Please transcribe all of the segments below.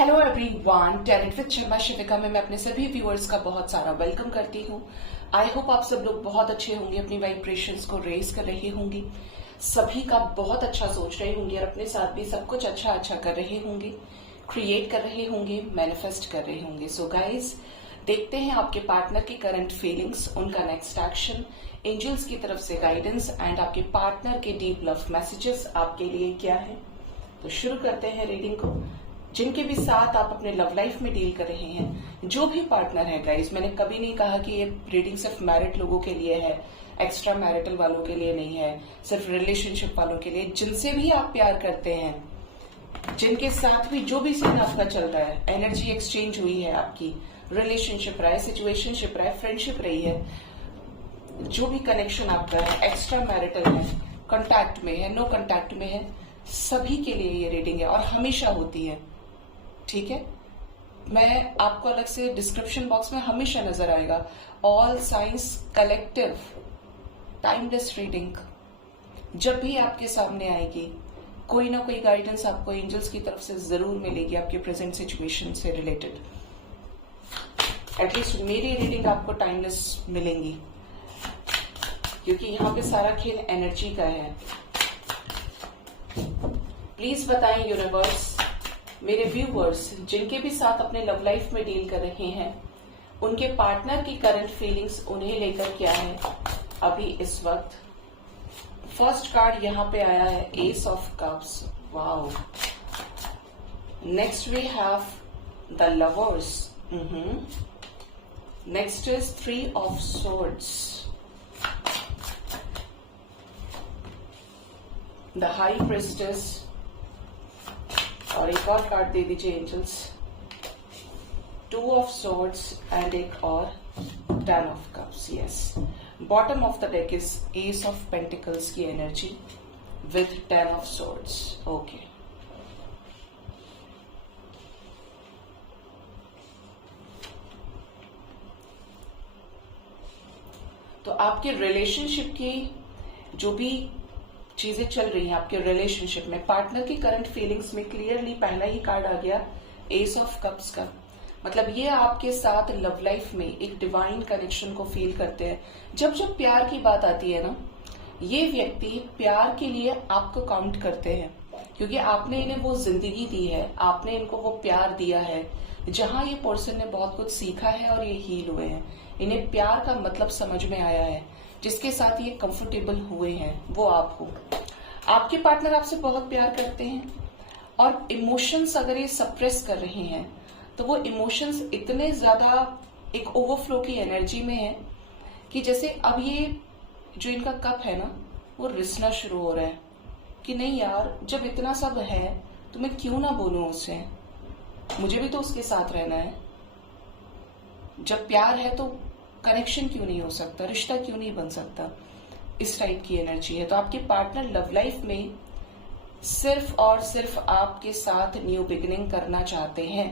Hello everyone, talent with Sharma Shivika में मैं अपने सभी व्यूअर्स का बहुत सारा वेलकम करती हूँ। आई होप आप सब लोग बहुत अच्छे होंगे, अपनी वाइब्रेशंस को रेज कर रहे होंगे, सभी का बहुत अच्छा सोच रहे होंगे और अपने साथ भी सब कुछ अच्छा अच्छा कर रहे होंगे, क्रिएट कर रहे होंगे, मैनिफेस्ट कर रहे होंगे। सो गाइज, देखते हैं आपके पार्टनर की करंट फीलिंग्स, उनका नेक्स्ट एक्शन, एंजल्स की तरफ से गाइडेंस एंड आपके पार्टनर के डीप लव मैसेजेस आपके लिए क्या है। तो शुरू करते हैं रीडिंग को। जिनके भी साथ आप अपने लव लाइफ में डील कर रहे हैं, जो भी पार्टनर है गाइस, मैंने कभी नहीं कहा कि ये रीडिंग सिर्फ मैरिड लोगों के लिए है, एक्स्ट्रा मैरिटल वालों के लिए नहीं है, सिर्फ रिलेशनशिप वालों के लिए। जिनसे भी आप प्यार करते हैं, जिनके साथ भी जो भी सीन आपका चल रहा है, एनर्जी एक्सचेंज हुई है, आपकी रिलेशनशिप रहा है, सिचुएशनशिप रहा है, फ्रेंडशिप रही है, जो भी कनेक्शन आपका है, एक्स्ट्रा मैरिटल है, कॉन्टैक्ट में है, नो कॉन्टैक्ट में है, सभी के लिए ये रीडिंग है और हमेशा होती है। ठीक है, मैं आपको अलग से डिस्क्रिप्शन बॉक्स में हमेशा नजर आएगा all science collective timeless reading. जब भी आपके सामने आएगी, कोई ना कोई गाइडेंस आपको एंजल्स की तरफ से जरूर मिलेगी आपके प्रेजेंट सिचुएशन से रिलेटेड। एटलीस्ट मेरी रीडिंग आपको टाइमलेस मिलेंगी, क्योंकि यहाँ पे सारा खेल एनर्जी का है। प्लीज बताएं यूनिवर्स, मेरे व्यूअर्स जिनके भी साथ अपने लव लाइफ में डील कर रहे हैं, उनके पार्टनर की करंट फीलिंग्स उन्हें लेकर क्या है अभी इस वक्त। फर्स्ट कार्ड यहाँ पे आया है ace of cups. Wow. Next we have the lovers. Next is 3 of swords, the high priestess, और एक और कार्ड दे दीजिए एंजल्स, 2 ऑफ swords एंड एक और 10 of cups. Yes, bottom of the deck is ace of pentacles की energy with 10 of swords। Okay, तो आपके relationship की जो भी चीजें चल रही हैं आपके रिलेशनशिप में, पार्टनर की करंट फीलिंग्स में क्लियरली पहला ही कार्ड आ गया एस ऑफ कप्स का। मतलब ये आपके साथ लव लाइफ में एक डिवाइन कनेक्शन को फील करते हैं। जब जब प्यार की बात आती है ना, ये व्यक्ति प्यार के लिए आपको काउंट करते हैं, क्योंकि आपने इन्हें वो जिंदगी दी है, आपने इनको वो प्यार दिया है जहां ये पर्सन ने बहुत कुछ सीखा है और ये हील हुए हैं। इन्हें प्यार का मतलब समझ में आया है, जिसके साथ ये कंफर्टेबल हुए हैं वो आप हो। आपके पार्टनर आपसे बहुत प्यार करते हैं और इमोशंस अगर ये सप्रेस कर रहे हैं, तो वो इमोशंस इतने ज्यादा एक ओवरफ्लो की एनर्जी में है कि जैसे अब ये जो इनका कप है ना, वो रिसना शुरू हो रहा है कि नहीं यार, जब इतना सब है तो मैं क्यों ना बोलूं उससे, मुझे भी तो उसके साथ रहना है। जब प्यार है तो कनेक्शन क्यों नहीं हो सकता, रिश्ता क्यों नहीं बन सकता, इस टाइप की एनर्जी है। तो आपके पार्टनर लव लाइफ में सिर्फ और सिर्फ आपके साथ न्यू बिगिनिंग करना चाहते हैं,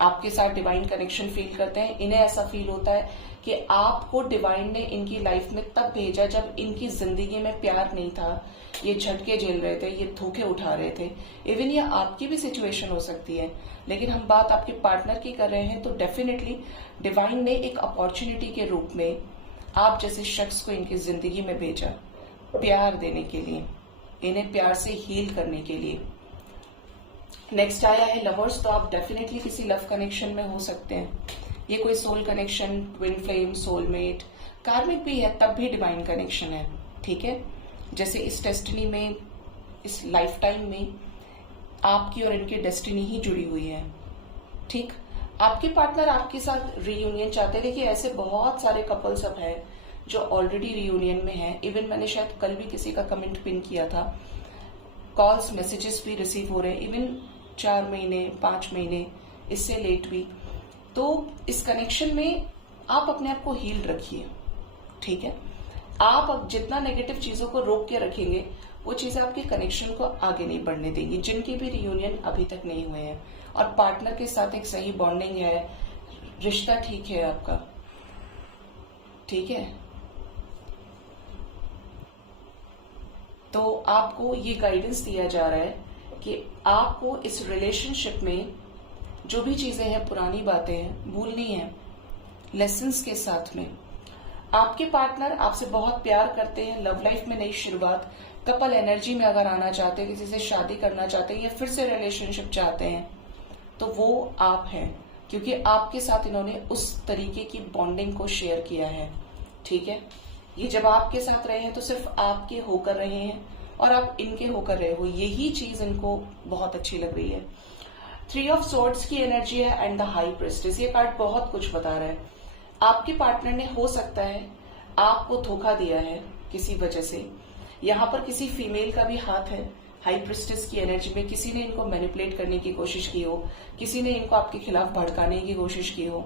आपके साथ डिवाइन कनेक्शन फील करते हैं। इन्हें ऐसा फील होता है कि आपको डिवाइन ने इनकी लाइफ में तब भेजा जब इनकी जिंदगी में प्यार नहीं था, ये झटके झेल रहे थे, ये धोखे उठा रहे थे। इवन ये आपकी भी सिचुएशन हो सकती है, लेकिन हम बात आपके पार्टनर की कर रहे हैं, तो डेफिनेटली डिवाइन ने एक अपॉर्चुनिटी के रूप में आप जैसे शख्स को इनकी जिंदगी में भेजा, प्यार देने के लिए, इन्हें प्यार से हील करने के लिए। नेक्स्ट आया है लवर्स। तो आप डेफिनेटली किसी लव कनेक्शन में हो सकते हैं। ये कोई soul connection, twin flame, soulmate, karmic भी है, तब भी डिवाइन कनेक्शन है। ठीक है, जैसे इस डेस्टिनी में, इस लाइफ टाइम में आपकी और इनकी डेस्टिनी ही जुड़ी हुई है। ठीक, आपके पार्टनर आपके साथ रीयूनियन चाहते हैं। देखिए, ऐसे बहुत सारे कपल्स अब हैं जो ऑलरेडी रीयूनियन में हैं। इवन मैंने शायद कल भी किसी का कमेंट पिन किया था, कॉल्स मैसेजेस भी रिसीव हो रहे हैं, इवन 4 महीने 5 महीने इससे लेट भी। तो इस कनेक्शन में आप अपने आप को हील रखिए। ठीक है, आप अब जितना नेगेटिव चीजों को रोक के रखेंगे, वो चीजें आपके कनेक्शन को आगे नहीं बढ़ने देंगी। जिनके भी रियूनियन अभी तक नहीं हुए हैं और पार्टनर के साथ एक सही बॉन्डिंग है, रिश्ता ठीक है आपका, ठीक है, तो आपको ये गाइडेंस दिया जा रहा है कि आपको इस रिलेशनशिप में जो भी चीजें हैं, पुरानी बातें हैं, भूलनी है लेसन्स के साथ में। आपके पार्टनर आपसे बहुत प्यार करते हैं, लव लाइफ में नई शुरुआत, कपल एनर्जी में अगर आना चाहते हैं, किसी से शादी करना चाहते हैं या फिर से रिलेशनशिप चाहते हैं, तो वो आप हैं, क्योंकि आपके साथ इन्होंने उस तरीके की बॉन्डिंग को शेयर किया है। ठीक है, ये जब आपके साथ रहे हैं तो सिर्फ आपके होकर रहे हैं और आप इनके होकर रहे हो, यही चीज इनको बहुत अच्छी लग रही है। 3 ऑफ स्वॉर्ड्स की एनर्जी है एंड द हाई प्रिस्टेस। ये कार्ड बहुत कुछ बता रहा है। आपके पार्टनर ने हो सकता है आपको धोखा दिया है किसी वजह से। यहाँ पर किसी फीमेल का भी हाथ है हाई प्रिस्टेस की एनर्जी में। किसी ने इनको मैनिपुलेट करने की कोशिश की हो, किसी ने इनको आपके खिलाफ भड़काने की कोशिश की हो,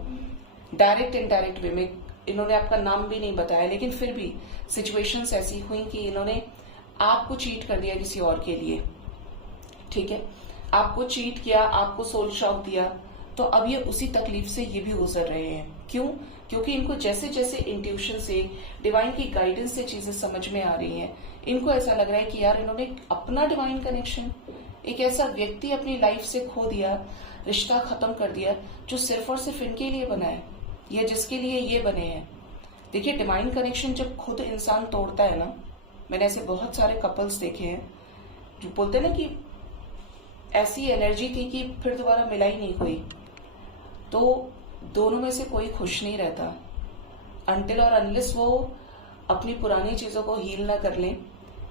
डायरेक्ट इनडायरेक्ट वे में। इन्होंने आपका नाम भी नहीं बताया, लेकिन फिर भी सिचुएशंस ऐसी हुई कि इन्होंने आपको चीट कर दिया किसी और के लिए। ठीक है, आपको चीट किया, आपको सोल शॉक दिया, तो अब ये उसी तकलीफ से ये भी गुजर रहे हैं। क्यों? क्योंकि इनको जैसे जैसे इंट्यूशन से, डिवाइन की गाइडेंस से चीजें समझ में आ रही हैं, इनको ऐसा लग रहा है कि यार इन्होंने अपना डिवाइन कनेक्शन, एक ऐसा व्यक्ति अपनी लाइफ से खो दिया, रिश्ता खत्म कर दिया जो सिर्फ और सिर्फ इनके लिए बना है या जिसके लिए ये बने हैं। देखिए, डिवाइन कनेक्शन जब खुद इंसान तोड़ता है ना, मैंने ऐसे बहुत सारे कपल्स देखे हैं जो बोलते हैं ना कि ऐसी एनर्जी थी कि फिर दोबारा मिला ही नहीं कोई, तो दोनों में से कोई खुश नहीं रहता अनटिल और अनलेस वो अपनी पुरानी चीजों को हील ना कर लें,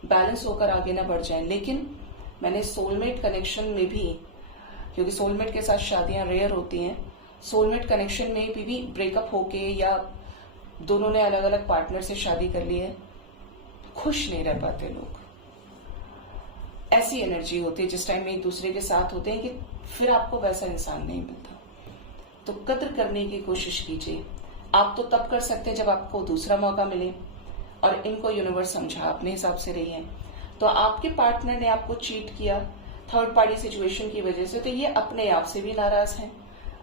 बैलेंस होकर आगे ना बढ़ जाएं। लेकिन मैंने सोलमेट कनेक्शन में भी, क्योंकि सोलमेट के साथ शादियां रेयर होती हैं, सोलमेट कनेक्शन में भी ब्रेकअप होके या दोनों ने अलग अलग पार्टनर से शादी कर ली है, खुश नहीं रह पाते लोग। ऐसी एनर्जी होती है जिस टाइम में एक दूसरे के साथ होते हैं कि फिर आपको वैसा इंसान नहीं मिलता। तो कद्र करने की कोशिश कीजिए। आप तो तब कर सकते हैं जब आपको दूसरा मौका मिले, और इनको यूनिवर्स समझा, अपने हिसाब से रही है। तो आपके पार्टनर ने आपको चीट किया थर्ड पार्टी सिचुएशन की वजह से, तो ये अपने आप से भी नाराज हैं,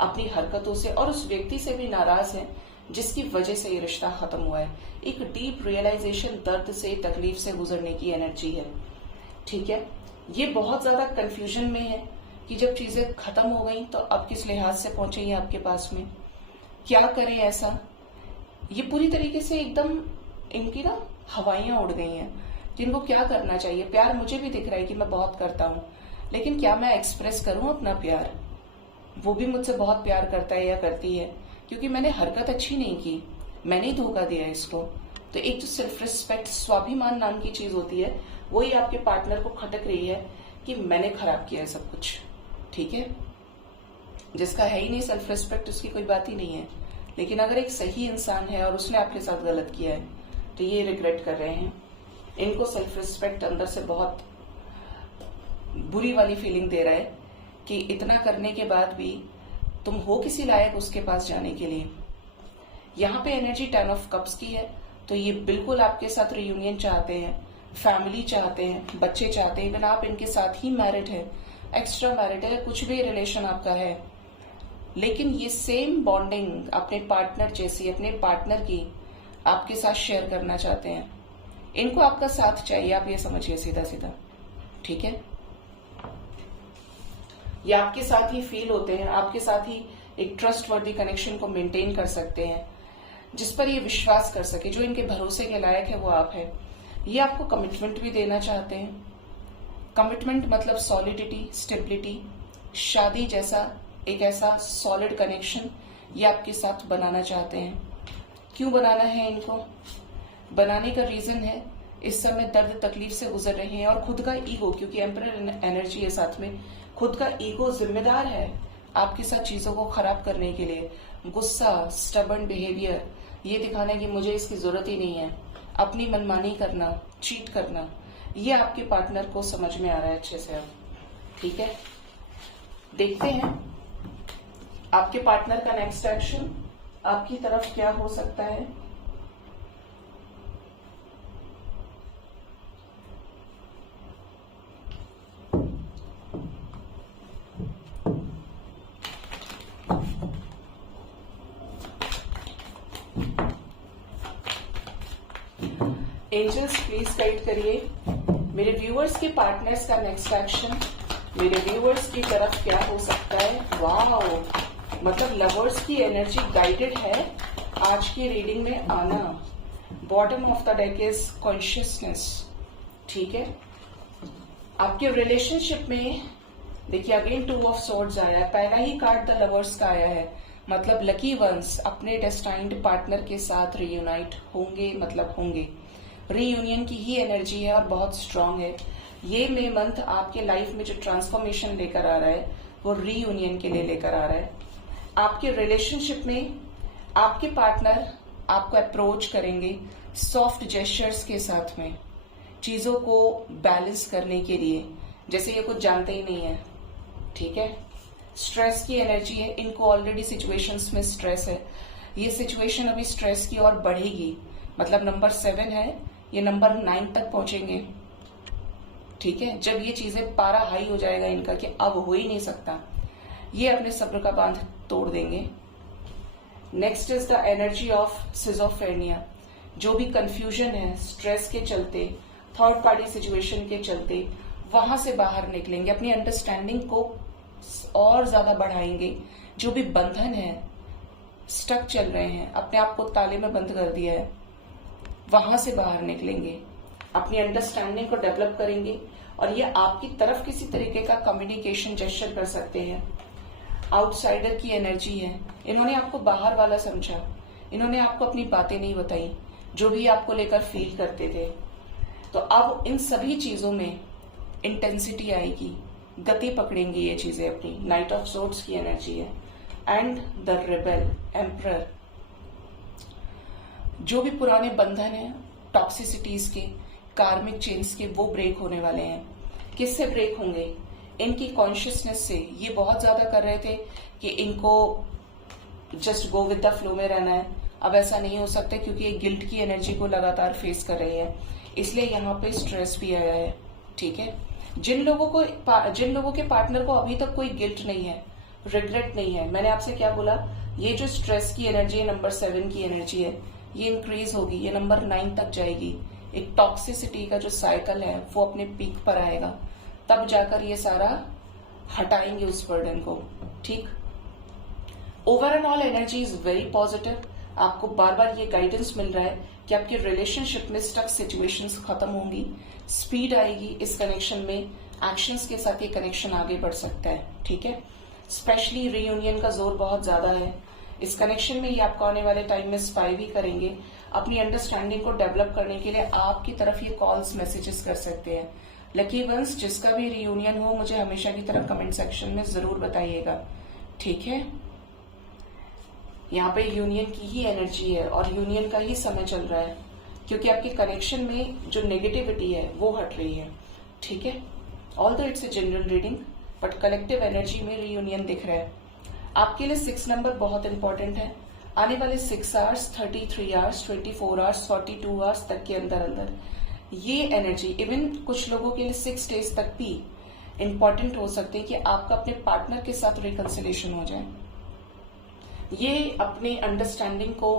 अपनी हरकतों से, और उस व्यक्ति से भी नाराज हैं जिसकी वजह से ये रिश्ता खत्म हुआ है। एक डीप रियलाइजेशन, दर्द से, तकलीफ से गुजरने की एनर्जी है। ठीक है, ये बहुत ज्यादा कंफ्यूजन में है कि जब चीजें खत्म हो गई तो अब किस लिहाज से पहुंचे ये आपके पास में, क्या करें ऐसा। ये पूरी तरीके से एकदम इनकी ना हवाइयां उड़ गई हैं कि इनको क्या करना चाहिए। प्यार मुझे भी दिख रहा है कि मैं बहुत करता हूं, लेकिन क्या मैं एक्सप्रेस करूं अपना प्यार? वो भी मुझसे बहुत प्यार करता है या करती है, क्योंकि मैंने हरकत अच्छी नहीं की, मैंने ही धोखा दिया इसको। तो एक जो सेल्फ रिस्पेक्ट, स्वाभिमान नाम की चीज होती है, वही आपके पार्टनर को खटक रही है कि मैंने खराब किया है सब कुछ। ठीक है, जिसका है ही नहीं सेल्फ रिस्पेक्ट, उसकी कोई बात ही नहीं है। लेकिन अगर एक सही इंसान है और उसने आपके साथ गलत किया है, तो ये रिग्रेट कर रहे हैं। इनको सेल्फ रिस्पेक्ट अंदर से बहुत बुरी वाली फीलिंग दे रहा है कि इतना करने के बाद भी तुम हो किसी लायक उसके पास जाने के लिए। यहाँ पे एनर्जी 10 ऑफ कप्स की है, तो ये बिल्कुल आपके साथ रियूनियन चाहते हैं, फैमिली चाहते हैं, बच्चे चाहते हैं। इवन आप इनके साथ ही मैरिड है, एक्स्ट्रा मैरिड है, कुछ भी रिलेशन आपका है, लेकिन ये सेम बॉन्डिंग अपने पार्टनर जैसी, अपने पार्टनर की आपके साथ शेयर करना चाहते हैं। इनको आपका साथ चाहिए, आप ये समझिए सीधा सीधा। ठीक है, ये आपके साथ ही फील होते हैं, आपके साथ ही एक ट्रस्ट वर्दी कनेक्शन को मेंटेन कर सकते हैं, जिस पर ये विश्वास कर सके, जो इनके भरोसे के लायक है वो आप है। ये आपको कमिटमेंट भी देना चाहते हैं। कमिटमेंट मतलब सॉलिडिटी, स्टेबिलिटी, शादी जैसा एक ऐसा सॉलिड कनेक्शन ये आपके साथ बनाना चाहते हैं। क्यों बनाना है इनको? बनाने का रीजन है इस समय दर्द तकलीफ से गुजर रहे हैं, और खुद का ईगो, क्योंकि एम्परर एनर्जी है साथ में, खुद का ईगो जिम्मेदार है आपके साथ चीजों को खराब करने के लिए। गुस्सा, स्टबर्न बिहेवियर, ये दिखाना कि मुझे इसकी जरूरत ही नहीं है, अपनी मनमानी करना, चीट करना, ये आपके पार्टनर को समझ में आ रहा है अच्छे से अब। ठीक है, देखते हैं आपके पार्टनर का नेक्स्ट एक्शन आपकी तरफ क्या हो सकता है। एंजल्स प्लीज गाइड करिए मेरे व्यूअर्स के पार्टनर्स का नेक्स्ट एक्शन मेरे व्यूअर्स की तरफ क्या हो सकता है? वाओ, मतलब लवर्स की एनर्जी गाइडेड है आज की रीडिंग में आना। Bottom of the deck is consciousness. ठीक है, आपके रिलेशनशिप में देखिए अगेन 2 ऑफ सोर्ड्स आया है, पहला ही कार्ड द लवर्स का आया है, मतलब लकी वंस अपने डेस्टाइन्ड पार्टनर के साथ रीयूनाइट होंगे, मतलब होंगे। रीयूनियन की ही एनर्जी है और बहुत स्ट्रांग है। ये मे मंथ आपके लाइफ में जो ट्रांसफॉर्मेशन लेकर आ रहा है वो रीयूनियन के लिए लेकर आ रहा है। आपके रिलेशनशिप में आपके पार्टनर आपको अप्रोच करेंगे सॉफ्ट जेस्चर्स के साथ में, चीजों को बैलेंस करने के लिए, जैसे ये कुछ जानते ही नहीं है। ठीक है, स्ट्रेस की एनर्जी है, इनको ऑलरेडी सिचुएशंस में स्ट्रेस है, ये सिचुएशन अभी स्ट्रेस की ओर बढ़ेगी, मतलब नंबर 7 है, ये नंबर 9 तक पहुंचेंगे। ठीक है, जब ये चीजें पारा हाई हो जाएगा इनका कि अब हो ही नहीं सकता, ये अपने सब्र का बांध तोड़ देंगे। Next is the energy of schizophrenia. जो भी कंफ्यूजन है स्ट्रेस के चलते, थर्ड पार्टी सिचुएशन के चलते, वहां से बाहर निकलेंगे, अपनी अंडरस्टैंडिंग को और ज्यादा बढ़ाएंगे। जो भी बंधन है, स्टक चल रहे हैं, अपने आप को ताले में बंद कर दिया है, वहां से बाहर निकलेंगे, अपनी अंडरस्टैंडिंग को डेवलप करेंगे और ये आपकी तरफ किसी तरीके का कम्युनिकेशन जेस्चर कर सकते हैं। आउटसाइडर की एनर्जी है, इन्होंने आपको बाहर वाला समझा, इन्होंने आपको अपनी बातें नहीं बताई जो भी आपको लेकर फील करते थे। तो अब इन सभी चीजों में इंटेंसिटी आएगी, गति पकड़ेंगी ये चीजें अपनी। नाइट ऑफ सोर्ड्स की एनर्जी है एंड द रिबेल एम्परर। जो भी पुराने बंधन है, टॉक्सिसिटीज के, कार्मिक चेन्स के, वो ब्रेक होने वाले हैं। किससे ब्रेक होंगे? इनकी कॉन्शियसनेस से। ये बहुत ज्यादा कर रहे थे कि इनको just go with the flow में रहना है, अब ऐसा नहीं हो सकता क्योंकि ये गिल्ट की एनर्जी को लगातार फेस कर रही है, इसलिए यहाँ पे स्ट्रेस भी आया है। ठीक है, जिन लोगों के पार्टनर को अभी तक कोई गिल्ट नहीं है, रिग्रेट नहीं है, मैंने आपसे क्या बोला, ये जो स्ट्रेस की एनर्जी है, नंबर 7 की एनर्जी है, ये इंक्रीज होगी, ये नंबर 9 तक जाएगी। एक टॉक्सिसिटी का जो साइकिल है वो अपने पीक पर आएगा, तब जाकर ये सारा हटाएंगे उस बर्डन को। ठीक, over and all energy is very positive. आपको बार बार ये गाइडेंस मिल रहा है कि आपके रिलेशनशिप में स्टक सिचुएशंस खत्म होंगी, स्पीड आएगी इस कनेक्शन में, एक्शंस के साथ ये कनेक्शन आगे बढ़ सकता है। ठीक है, स्पेशली रीयूनियन का जोर बहुत ज्यादा है इस कनेक्शन में। ये आपको आने वाले टाइम में स्पाई भी करेंगे। अपनी अंडरस्टैंडिंग को डेवलप करने के लिए आपकी तरफ ये कॉल्स मैसेजेस कर सकते हैं। लकी वंस, जिसका भी रीयूनियन हो मुझे हमेशा की तरह कमेंट सेक्शन में जरूर बताइएगा। ठीक है, यहाँ पे यूनियन की ही एनर्जी है और यूनियन का ही समय चल रहा है, क्योंकि आपके कनेक्शन में जो नेगेटिविटी है वो हट रही है। ठीक है, although it's a general reading, but collective energy में रीयूनियन दिख रहा है। आपके लिए 6 नंबर बहुत इंपॉर्टेंट है। आने वाले 6 आवर्स, 33 आवर्स, 24 आवर्स, 42 आवर्स तक के अंदर अंदर ये एनर्जी, इवन कुछ लोगों के लिए 6 डेज तक भी इंपॉर्टेंट हो सकते हैं कि आपका अपने पार्टनर के साथ रिकंसिलेशन हो जाए। ये अपने अंडरस्टैंडिंग को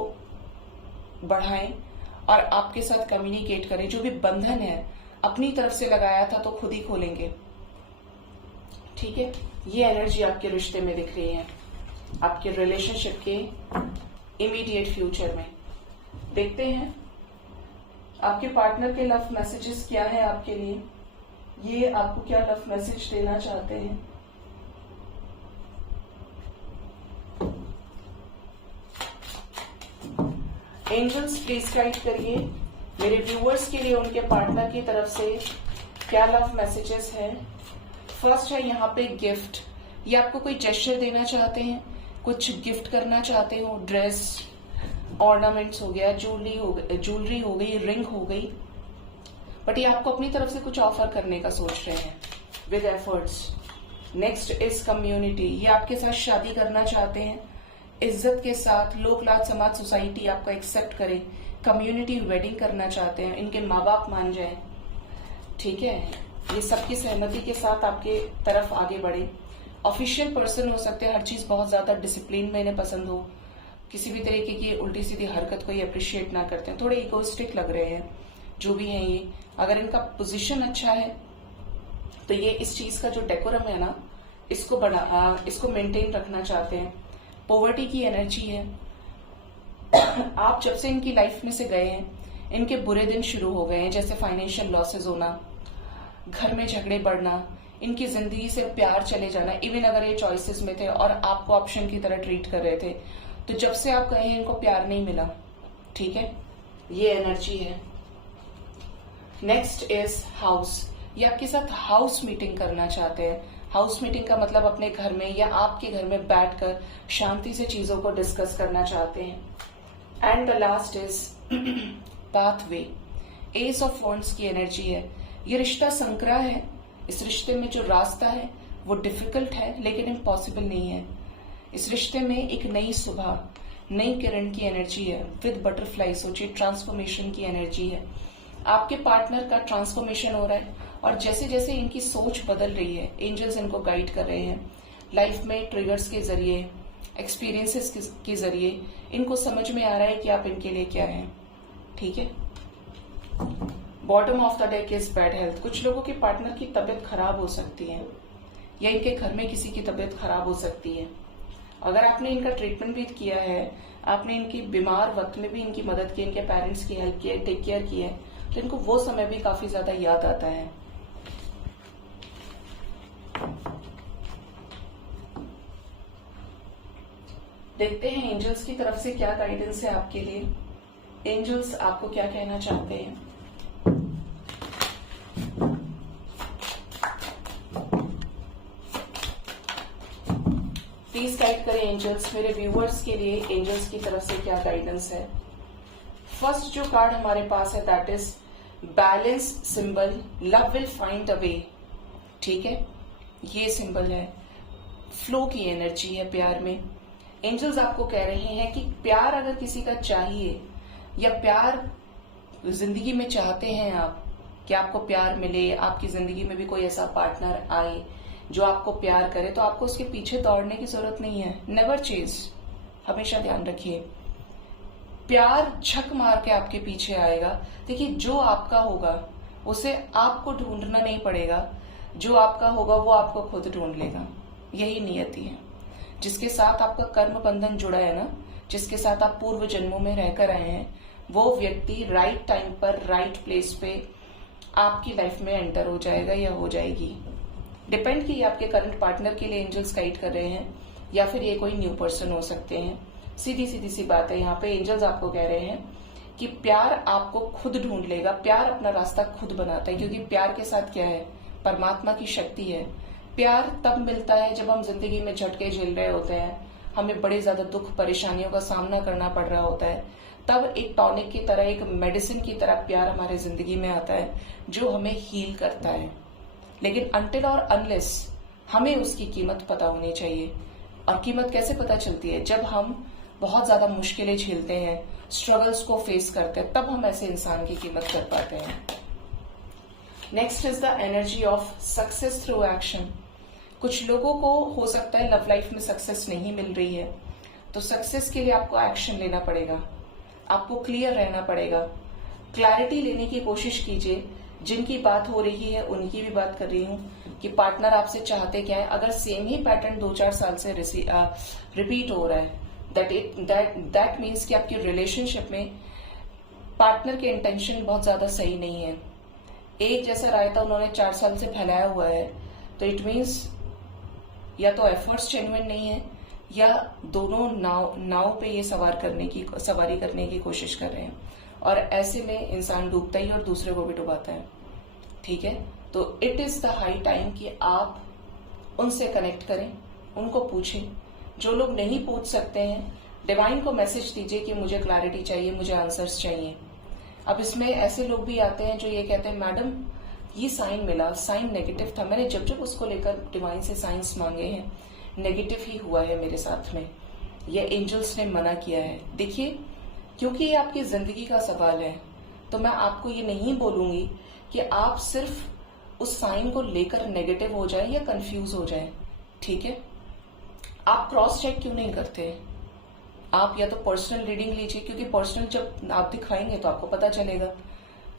बढ़ाएं और आपके साथ कम्युनिकेट करें। जो भी बंधन है अपनी तरफ से लगाया था तो खुद ही खोलेंगे। ठीक है, ये एनर्जी आपके रिश्ते में दिख रही है, आपके रिलेशनशिप के इमीडिएट फ्यूचर में। देखते हैं आपके पार्टनर के लव मैसेजेस क्या है आपके लिए, ये आपको क्या लव मैसेज देना चाहते हैं। एंजल्स प्लीज गाइड करिए मेरे व्यूअर्स के लिए उनके पार्टनर की तरफ से क्या लव मैसेजेस है। फर्स्ट है यहाँ पे गिफ्ट, ये आपको कोई जेस्चर देना चाहते हैं, कुछ गिफ्ट करना चाहते हो, ड्रेस, ऑर्नामेंट्स हो गया, ज्वेलरी हो गई, रिंग हो गई, बट ये आपको अपनी तरफ से कुछ ऑफर करने का सोच रहे हैं with efforts. Next is community, ये आपके साथ शादी करना चाहते हैं, इज्जत के साथ लोक लाज समाज सोसाइटी आपको एक्सेप्ट करे, कम्युनिटी वेडिंग करना चाहते हैं, इनके माँ बाप मान जाए। ठीक है, ये सबकी सहमति के साथ आपके तरफ आगे बढ़े। ऑफिशियल पर्सन हो सकते हैं, हर चीज बहुत ज्यादा डिसिप्लिन में इन्हें पसंद हो, किसी भी तरीके की उल्टी सीधी हरकत को ये अप्रिशिएट ना करते हैं, थोड़े इगोइस्टिक लग रहे हैं जो भी हैं ये। अगर इनका पोजीशन अच्छा है तो ये इस चीज का जो डेकोरम है ना, इसको मेंटेन रखना चाहते हैं। पॉवर्टी की एनर्जी है। आप जब से इनकी लाइफ में से गए हैं, इनके बुरे दिन शुरू हो गए हैं, जैसे फाइनेंशियल लॉसेस होना, घर में झगड़े बढ़ना, इनकी जिंदगी से प्यार चले जाना। इवन अगर ये चॉइसेस में थे और आपको ऑप्शन की तरह ट्रीट कर रहे थे, तो जब से आप गए हैं इनको प्यार नहीं मिला। ठीक है, ये एनर्जी है। Next is house. ये आपके साथ हाउस मीटिंग करना चाहते हैं। हाउस मीटिंग का मतलब अपने घर में या आपके घर में बैठकर शांति से चीजों को डिस्कस करना चाहते हैं। And the last is pathway. S of wands की एनर्जी है। ये रिश्ता संकरा है। इस रिश्ते में जो रास्ता है वो डिफिकल्ट है, लेकिन इम्पॉसिबल नहीं है। इस रिश्ते में एक नई सुबह, नई किरण की एनर्जी है। विद बटरफ्लाई सोचिए, ट्रांसफॉर्मेशन की एनर्जी है। आपके पार्टनर का ट्रांसफॉर्मेशन हो रहा है और जैसे जैसे इनकी सोच बदल रही है, एंजल्स इनको गाइड कर रहे हैं। लाइफ में ट्रिगर्स के जरिए, एक्सपीरियंसेस के जरिए इनको समझ में आ रहा है कि आप इनके लिए क्या हैं। ठीक है। Bottom of the deck is bad health. कुछ लोगों के पार्टनर की तबीयत खराब हो सकती है या इनके घर में किसी की तबीयत खराब हो सकती है। अगर आपने इनका ट्रीटमेंट भी किया है, आपने इनकी बीमार वक्त में भी इनकी मदद की, इनके पेरेंट्स की हेल्प की है, टेक केयर की है, तो इनको वो समय भी काफी ज्यादा याद आता है। देखते हैं एंजल्स की तरफ से क्या गाइडेंस है आपके लिए। एंजल्स आपको क्या कहना चाहते हैं। प्लीज गाइड करें एंजल्स, मेरे व्यूअर्स के लिए एंजल्स की तरफ से क्या गाइडेंस है। फर्स्ट जो कार्ड हमारे पास है that is balance symbol. Love will find a way. ठीक है, ये सिंबल है। फ्लो की एनर्जी है प्यार में। एंजल्स आपको कह रहे हैं कि प्यार अगर किसी का चाहिए या प्यार जिंदगी में चाहते हैं आप कि आपको प्यार मिले, आपकी जिंदगी में भी कोई ऐसा पार्टनर आए जो आपको प्यार करे, तो आपको उसके पीछे दौड़ने की जरूरत नहीं है। नेवर चेज, हमेशा ध्यान रखिए। प्यार झक मार के आपके पीछे आएगा। देखिए, जो आपका होगा उसे आपको ढूंढना नहीं पड़ेगा, जो आपका होगा वो आपको खुद ढूंढ लेगा। यही नियति है। जिसके साथ आपका कर्म बंधन जुड़ा है ना, जिसके साथ आप पूर्व जन्मों में रहकर आए हैं, वो व्यक्ति राइट टाइम पर राइट प्लेस पे आपकी लाइफ में एंटर हो जाएगा या हो जाएगी। डिपेंड कि आपके करंट पार्टनर के लिए एंजल्स गाइड कर रहे हैं या फिर ये कोई न्यू पर्सन हो सकते हैं। सीधी सीधी सी बात है, यहाँ पे एंजल्स आपको कह रहे हैं कि प्यार आपको खुद ढूंढ लेगा। प्यार अपना रास्ता खुद बनाता है, क्योंकि प्यार के साथ क्या है, परमात्मा की शक्ति है। प्यार तब मिलता है जब हम जिंदगी में झटके झेल रहे होते हैं, हमें बड़े ज्यादा दुख परेशानियों का सामना करना पड़ रहा होता है, तब एक टॉनिक की तरह, एक मेडिसिन की तरह प्यार हमारे जिंदगी में आता है जो हमें हील करता है। लेकिन अनटिल और अनलेस हमें उसकी कीमत पता होनी चाहिए। और कीमत कैसे पता चलती है, जब हम बहुत ज्यादा मुश्किलें झेलते हैं, स्ट्रगल्स को फेस करते हैं, तब हम ऐसे इंसान की कीमत कर पाते हैं। Next is the energy of success through action. कुछ लोगों को हो सकता है लव लाइफ में सक्सेस नहीं मिल रही है, तो सक्सेस के लिए आपको एक्शन लेना पड़ेगा, आपको क्लियर रहना पड़ेगा। क्लैरिटी लेने की कोशिश कीजिए। जिनकी बात हो रही है उनकी भी बात कर रही हूँ कि पार्टनर आपसे चाहते क्या है। अगर सेम ही पैटर्न 2-4 साल से रिपीट हो रहा है, दैट मीन्स कि आपकी रिलेशनशिप में पार्टनर के इंटेंशन बहुत ज्यादा सही नहीं है। एक जैसा रायता उन्होंने 4 साल से फैलाया हुआ है, तो इट मीन्स या तो एफर्ट्स जेन्युइन नहीं है या दोनों नाव पे ये सवारी करने की कोशिश कर रहे हैं, और ऐसे में इंसान डूबता ही और दूसरे को भी डुबाता है। ठीक है, तो it is the high time कि आप उनसे कनेक्ट करें, उनको पूछें। जो लोग नहीं पूछ सकते हैं, डिवाइन को मैसेज दीजिए कि मुझे क्लैरिटी चाहिए, मुझे आंसर्स चाहिए। अब इसमें ऐसे लोग भी आते हैं जो ये कहते हैं, मैडम ये साइन मिला, साइन नेगेटिव था, मैंने जब जब उसको लेकर डिवाइन से साइंस मांगे हैं नेगेटिव ही हुआ है मेरे साथ में, ये एंजल्स ने मना किया है। देखिए, क्योंकि ये आपकी जिंदगी का सवाल है, तो मैं आपको ये नहीं बोलूंगी कि आप सिर्फ उस साइन को लेकर नेगेटिव हो जाए या कंफ्यूज हो जाए। ठीक है, आप क्रॉस चेक क्यों नहीं करते? आप या तो पर्सनल रीडिंग लीजिए, क्योंकि पर्सनल जब आप दिखाएंगे तो आपको पता चलेगा।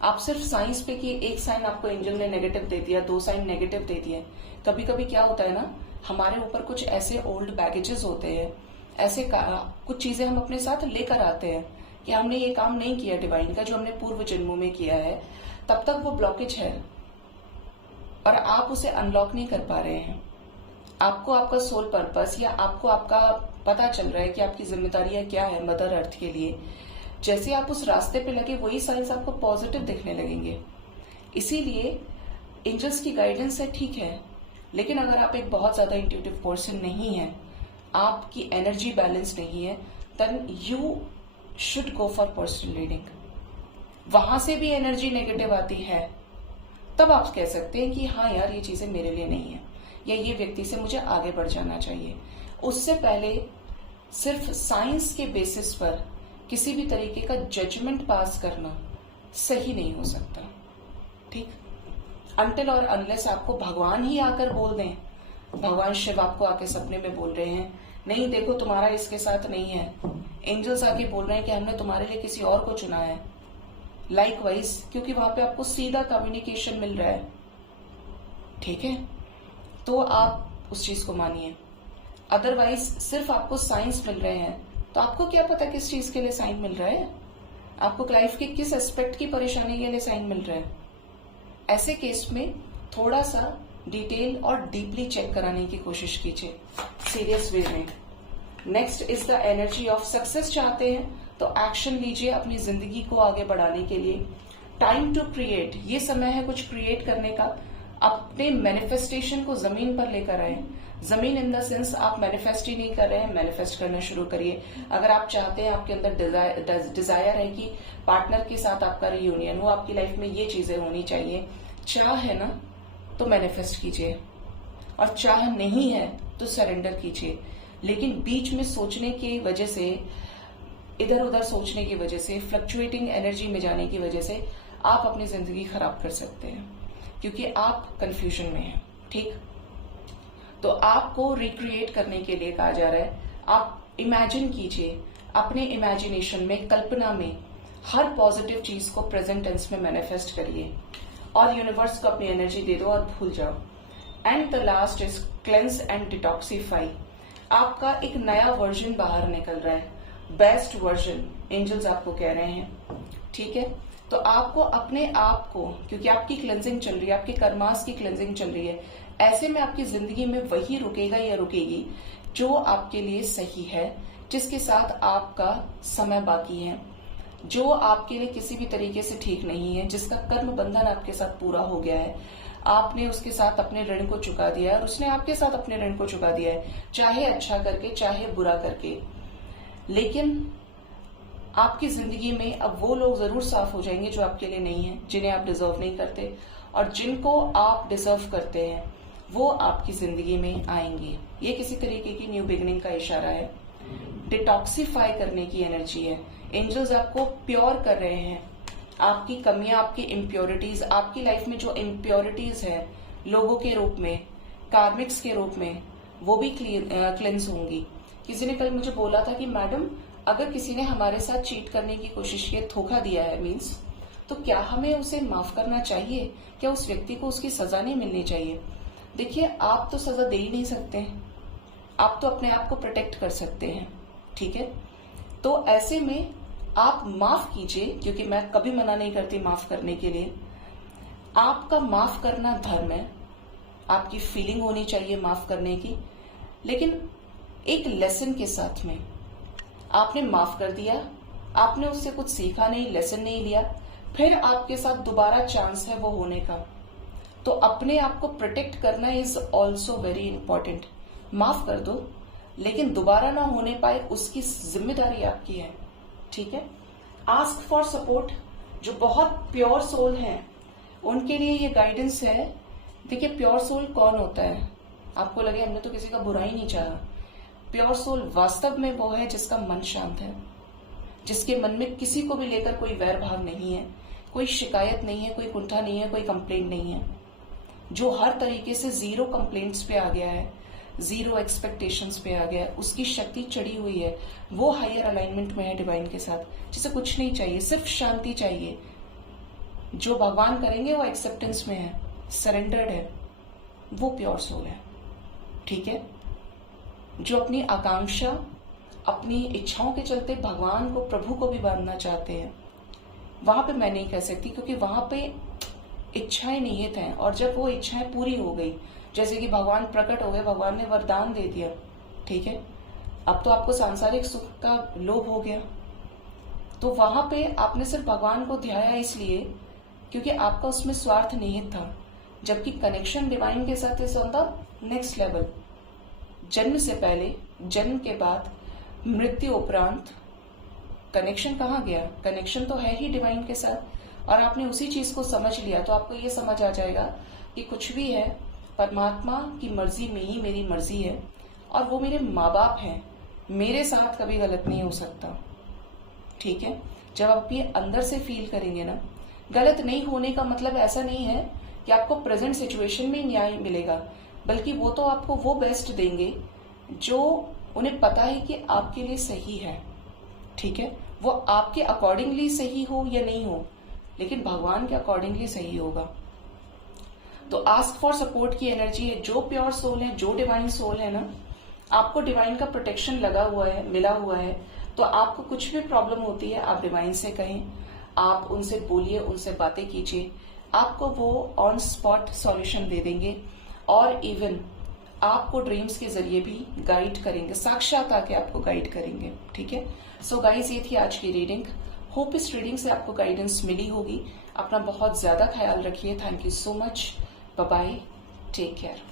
आप सिर्फ साइंस पे कि एक साइन आपको एंजल ने नेगेटिव दे दिया, 2 साइन नेगेटिव दे दिए। कभी कभी क्या होता है ना, हमारे ऊपर कुछ ऐसे ओल्ड बैगेजेस होते हैं, ऐसे कुछ चीजें हम अपने साथ लेकर आते हैं कि हमने ये काम नहीं किया डिवाइन का जो हमने पूर्व जन्मों में किया है, तब तक वो ब्लॉकेज है और आप उसे अनलॉक नहीं कर पा रहे हैं। आपको आपका सोल पर्पस या आपको आपका पता चल रहा है कि आपकी जिम्मेदारियां क्या है मदर अर्थ के लिए। जैसे आप उस रास्ते पे लगे वही साइंस आपको पॉजिटिव दिखने लगेंगे। इसीलिए एंजल्स की गाइडेंस है, ठीक है, लेकिन अगर आप एक बहुत ज्यादा इंट्यूटिव पर्सन नहीं है, आपकी एनर्जी बैलेंस नहीं है, then you should go for personal reading. वहां से भी एनर्जी नेगेटिव आती है, तब आप कह सकते हैं कि हाँ यार ये चीजें मेरे लिए नहीं है या ये व्यक्ति से मुझे आगे बढ़ जाना चाहिए। उससे पहले सिर्फ साइंस के बेसिस पर किसी भी तरीके का जजमेंट पास करना सही नहीं हो सकता, ठीक। अनटिल और अनलेस आपको भगवान ही आकर बोल दें, भगवान शिव आपको आके सपने में बोल रहे हैं नहीं देखो तुम्हारा इसके साथ नहीं है, एंजल्स आके बोल रहे हैं कि हमने तुम्हारे लिए किसी और को चुना है, लाइकवाइज, क्योंकि वहां पे आपको सीधा कम्युनिकेशन मिल रहा है, ठीक है, तो आप उस चीज को मानिए। अदरवाइज सिर्फ आपको साइंस मिल रहे हैं तो आपको क्या पता किस चीज के लिए साइन मिल रहा है, आपको लाइफ के किस एस्पेक्ट की परेशानी के लिए साइन मिल रहा है। ऐसे केस में थोड़ा सा डिटेल और डीपली चेक कराने की कोशिश कीजिए सीरियस वे में। Next is the energy of success. चाहते हैं तो एक्शन लीजिए अपनी जिंदगी को आगे बढ़ाने के लिए। टाइम टू क्रिएट, ये समय है कुछ क्रिएट करने का। अपने मैनिफेस्टेशन को जमीन पर लेकर आए। जमीन इन द सेंस आप मैनिफेस्ट ही नहीं कर रहे हैं, मैनिफेस्ट करना शुरू करिए। अगर आप चाहते हैं, आपके अंदर डिजायर है कि पार्टनर के साथ आपका रियूनियन हो, आपकी लाइफ में ये चीजें होनी चाहिए, चाह है ना तो मैनिफेस्ट कीजिए, और चाह नहीं है तो सरेंडर कीजिए। लेकिन बीच में सोचने की वजह से, इधर उधर सोचने की वजह से, फ्लक्चुएटिंग एनर्जी में जाने की वजह से आप अपनी जिंदगी खराब कर सकते हैं, क्योंकि आप कंफ्यूजन में हैं, ठीक। तो आपको रिक्रिएट करने के लिए कहा जा रहा है, आप इमेजिन कीजिए, अपने इमेजिनेशन में, कल्पना में हर पॉजिटिव चीज को प्रेजेंट टेंस में मैनिफेस्ट करिए और यूनिवर्स को अपनी एनर्जी दे दो और भूल जाओ। And the last is cleanse and detoxify. आपका एक नया वर्जन बाहर निकल रहा है, बेस्ट वर्जन एंजल्स आपको कह रहे हैं, ठीक है। तो आपको अपने आप को, क्योंकि आपकी क्लेंजिंग चल रही है, आपके कर्मास की क्लेंजिंग चल रही है, ऐसे में आपकी जिंदगी में वही रुकेगा या रुकेगी जो आपके लिए सही है, जिसके साथ आपका समय बाकी है, जो आपके लिए किसी भी तरीके से ठीक नहीं है, जिसका कर्म बंधन आपके साथ पूरा हो गया है, आपने उसके साथ अपने ऋण को चुका दिया है और उसने आपके साथ अपने ऋण को चुका दिया है, चाहे अच्छा करके चाहे बुरा करके। लेकिन आपकी जिंदगी में अब वो लोग जरूर साफ हो जाएंगे जो आपके लिए नहीं है, जिन्हें आप डिजर्व नहीं करते, और जिनको आप डिजर्व करते हैं वो आपकी जिंदगी में आएंगे। ये किसी तरीके की न्यू बिगिनिंग का इशारा है, डिटॉक्सिफाई करने की एनर्जी है। एंजल्स आपको प्योर कर रहे हैं, आपकी कमियां, आपकी इम्प्योरिटीज, आपकी लाइफ में जो इम्प्योरिटीज है लोगों के रूप में, कार्मिक्स के रूप में, वो भी क्लियंस होंगी। किसी ने कल मुझे बोला था कि मैडम अगर किसी ने हमारे साथ चीट करने की कोशिश की, धोखा दिया है मीन्स, तो क्या हमें उसे माफ करना चाहिए, क्या उस व्यक्ति को उसकी सजा नहीं मिलनी चाहिए? देखिए, आप तो सजा दे ही नहीं सकते, आप तो अपने आप को प्रोटेक्ट कर सकते हैं, ठीक है। तो ऐसे में आप माफ कीजिए, क्योंकि मैं कभी मना नहीं करती माफ करने के लिए। आपका माफ करना धर्म है, आपकी फीलिंग होनी चाहिए माफ करने की, लेकिन एक लेसन के साथ में। आपने माफ कर दिया, आपने उससे कुछ सीखा नहीं, लेसन नहीं लिया, फिर आपके साथ दोबारा चांस है वो होने का, तो अपने आप को प्रोटेक्ट करना इज ऑल्सो वेरी इंपॉर्टेंट। माफ कर दो, लेकिन दोबारा ना होने पाए उसकी जिम्मेदारी आपकी है, ठीक है। आस्क फॉर सपोर्ट, जो बहुत प्योर सोल हैं उनके लिए ये गाइडेंस है। देखिए, प्योर सोल कौन होता है? आपको लगे हमने तो किसी का बुरा ही नहीं चाहा। प्योर सोल वास्तव में वो है जिसका मन शांत है, जिसके मन में किसी को भी लेकर कोई वैर भाव नहीं है, कोई शिकायत नहीं है, कोई कुंठा नहीं है, कोई कंप्लेंट नहीं है, जो हर तरीके से जीरो कंप्लेंट्स पे आ गया है, जीरो एक्सपेक्टेशंस पे आ गया है, उसकी शक्ति चढ़ी हुई है, वो हायर अलाइनमेंट में है डिवाइन के साथ, जिसे कुछ नहीं चाहिए, सिर्फ शांति चाहिए। जो भगवान करेंगे वो एक्सेप्टेंस में है, सरेंडर्ड है, वो प्योर सोल है। ठीक है, जो अपनी आकांक्षा, अपनी इच्छाओं के चलते भगवान को, प्रभु को भी बांधना चाहते हैं, वहां पे मैं नहीं कह सकती, क्योंकि वहां पे इच्छाएं निहित हैं। और जब वो इच्छाएं पूरी हो गई, जैसे कि भगवान प्रकट हो गए, भगवान ने वरदान दे दिया, ठीक है, अब तो आपको सांसारिक सुख का लोभ हो गया, तो वहां पे आपने सिर्फ भगवान को ध्याया इसलिए क्योंकि आपका उसमें स्वार्थ निहित था। जबकि कनेक्शन डिवाइन के साथ is on the next level. जन्म से पहले, जन्म के बाद, मृत्यु उपरांत कनेक्शन कहाँ गया? कनेक्शन तो है ही डिवाइन के साथ। और आपने उसी चीज को समझ लिया तो आपको ये समझ आ जाएगा कि कुछ भी है, परमात्मा की मर्जी में ही मेरी मर्जी है, और वो मेरे माँ बाप हैं, मेरे साथ कभी गलत नहीं हो सकता। ठीक है, जब आप ये अंदर से फील करेंगे ना, गलत नहीं होने का मतलब ऐसा नहीं है कि आपको प्रेजेंट सिचुएशन में न्याय मिलेगा, बल्कि वो तो आपको वो बेस्ट देंगे जो उन्हें पता है कि आपके लिए सही है। ठीक है, वो आपके अकॉर्डिंगली सही हो या नहीं हो, लेकिन भगवान के अकॉर्डिंगली सही होगा। तो आस्क फॉर सपोर्ट की एनर्जी है। जो प्योर सोल है, जो डिवाइन सोल है ना, आपको डिवाइन का प्रोटेक्शन लगा हुआ है, मिला हुआ है। तो आपको कुछ भी प्रॉब्लम होती है, आप डिवाइन से कहें, आप उनसे बोलिए, उनसे बातें कीजिए, आपको वो ऑन स्पॉट सॉल्यूशन दे देंगे। और इवन आपको ड्रीम्स के जरिए भी गाइड करेंगे, साक्षात आके आपको गाइड करेंगे। ठीक है, सो गाइज, ये थी आज की रीडिंग। होप इस रीडिंग से आपको गाइडेंस मिली होगी। अपना बहुत ज्यादा ख्याल रखिए। Thank you so much. Bye bye, take care.